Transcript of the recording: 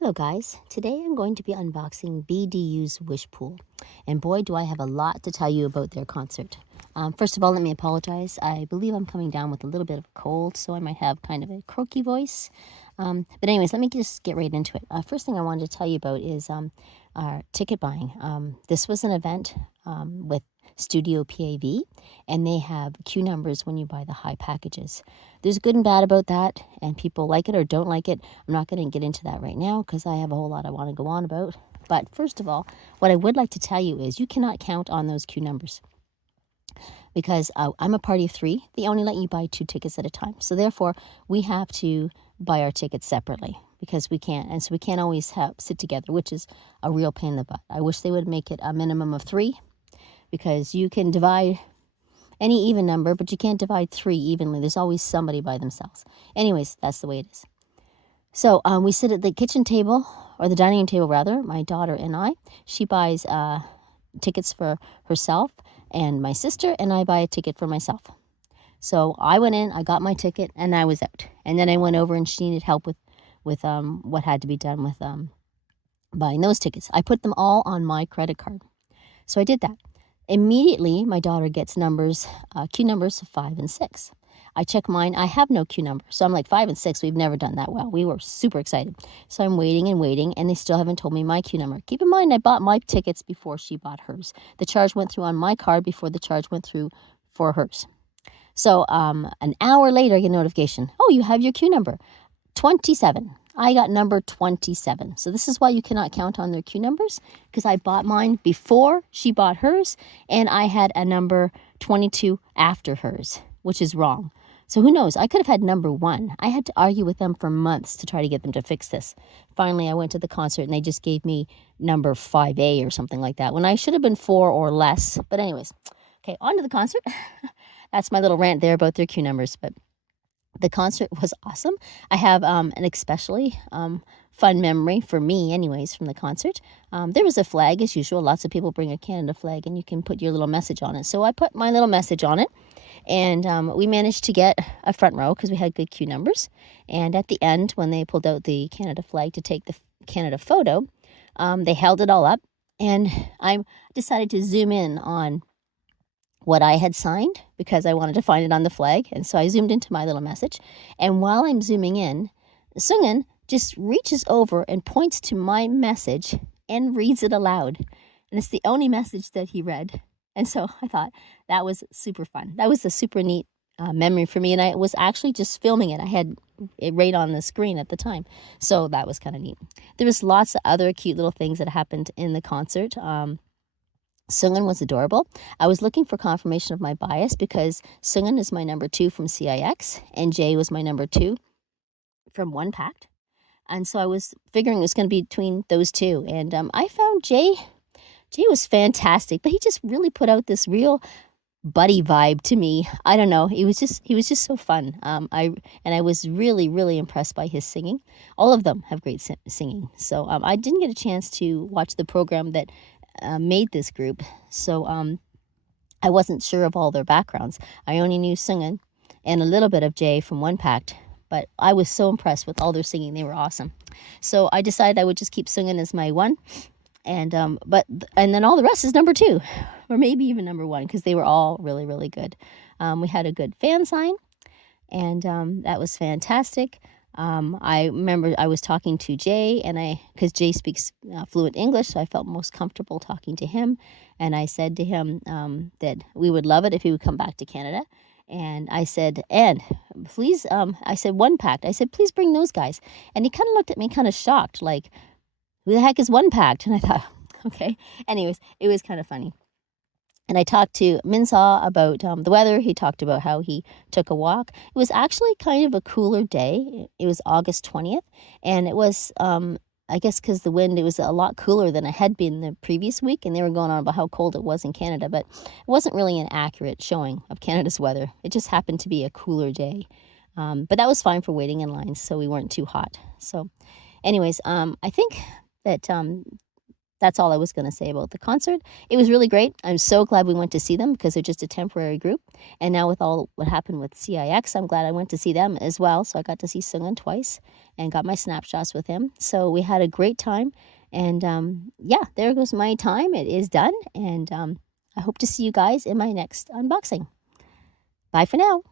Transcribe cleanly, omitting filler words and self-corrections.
Hello guys, today I'm going to be unboxing BDU's Wishpool, and boy do I have a lot to tell you about their concert. First of all, let me apologize. I believe I'm coming down with a little bit of a cold, so I might have kind of a croaky voice. But anyways, let me just get right into it. First thing I wanted to tell you about is our ticket buying. This was an event with Studio PAV, and they have queue numbers when you buy the high packages. There's good and bad about that, and people like it or don't like it. I'm not going to get into that right now because I have a whole lot I want to go on about. But first of all, what I would like to tell you is you cannot count on those queue numbers because I'm a party of three. They only let you buy 2 tickets at a time. So therefore, we have to buy our tickets separately because we can't. And so we can't always sit together, which is a real pain in the butt. I wish they would make it a minimum of 3 because you can divide any even number, but you can't divide 3 evenly. There's always somebody by themselves. Anyways, that's the way it is. So we sit at the kitchen table, or the dining room table rather, my daughter and I. She buys tickets for herself and my sister, and I buy a ticket for myself. So I went in, I got my ticket, and I was out. And then I went over and she needed help with what had to be done with buying those tickets. I put them all on my credit card. So I did that. Immediately, my daughter gets queue numbers 5 and 6. I check mine. I have no queue number. So I'm like, 5 and 6, we've never done that well. We were super excited. So I'm waiting, and they still haven't told me my queue number. Keep in mind, I bought my tickets before she bought hers. The charge went through on my card before the charge went through for hers. So an hour later, I get a notification. Oh, you have your queue number, 27. I got number 27. So this is why you cannot count on their queue numbers, because I bought mine before she bought hers, and I had a number 22 after hers, which is wrong. So who knows? I could have had number 1. I had to argue with them for months to try to get them to fix this. Finally, I went to the concert, and they just gave me number 5A or something like that, when I should have been 4 or less. But anyways, okay, on to the concert. That's my little rant there about their queue numbers, but the concert was awesome. I have an especially fun memory for me anyways from the concert. There was a flag as usual. Lots of people bring a Canada flag and you can put your little message on it. So I put my little message on it, and we managed to get a front row because we had good queue numbers. And at the end, when they pulled out the Canada flag to take the Canada photo, they held it all up, and I decided to zoom in on what I had signed because I wanted to find it on the flag. And so I zoomed into my little message. And while I'm zooming in, Seunghun just reaches over and points to my message and reads it aloud. And it's the only message that he read. And so I thought that was super fun. That was a super neat memory for me. And I was actually just filming it. I had it right on the screen at the time. So that was kind of neat. There was lots of other cute little things that happened in the concert. Seunghun was adorable. I was looking for confirmation of my bias because Seunghun is my number 2 from CIX, and Jay was my number 2 from One Pact. And so I was figuring it was going to be between those two. And I found Jay. Jay was fantastic, but he just really put out this real buddy vibe to me. I don't know. He was just so fun. I was really, really impressed by his singing. All of them have great singing. So I didn't get a chance to watch the program that made this group, so I wasn't sure of all their backgrounds. I only knew Seunghun and a little bit of Jay from One Pact, but I was so impressed with all their singing. They were awesome. So I decided I would just keep Seunghun as my 1, and then all the rest is number 2, or maybe even number 1, because they were all really, really good. We had a good fan sign, and that was fantastic. I remember I was talking to Jay, and because Jay speaks fluent English, so I felt most comfortable talking to him. And I said to him that we would love it if he would come back to Canada. And I said, and please, I said One Pact. I said, please bring those guys. And he kind of looked at me kind of shocked, like, who the heck is One Pact? And I thought, okay. Anyways, it was kind of funny. And I talked to Minsaw about the weather. He talked about how he took a walk. It was actually kind of a cooler day. It was August 20th. And it was, I guess because the wind, it was a lot cooler than it had been the previous week. And they were going on about how cold it was in Canada. But it wasn't really an accurate showing of Canada's weather. It just happened to be a cooler day. But that was fine for waiting in lines, so we weren't too hot. So anyways, I think that that's all I was going to say about the concert. It was really great. I'm so glad we went to see them because they're just a temporary group. And now with all what happened with CIX, I'm glad I went to see them as well. So I got to see Seunghun twice and got my snapshots with him. So we had a great time. And yeah, there goes my time. It is done. And I hope to see you guys in my next unboxing. Bye for now.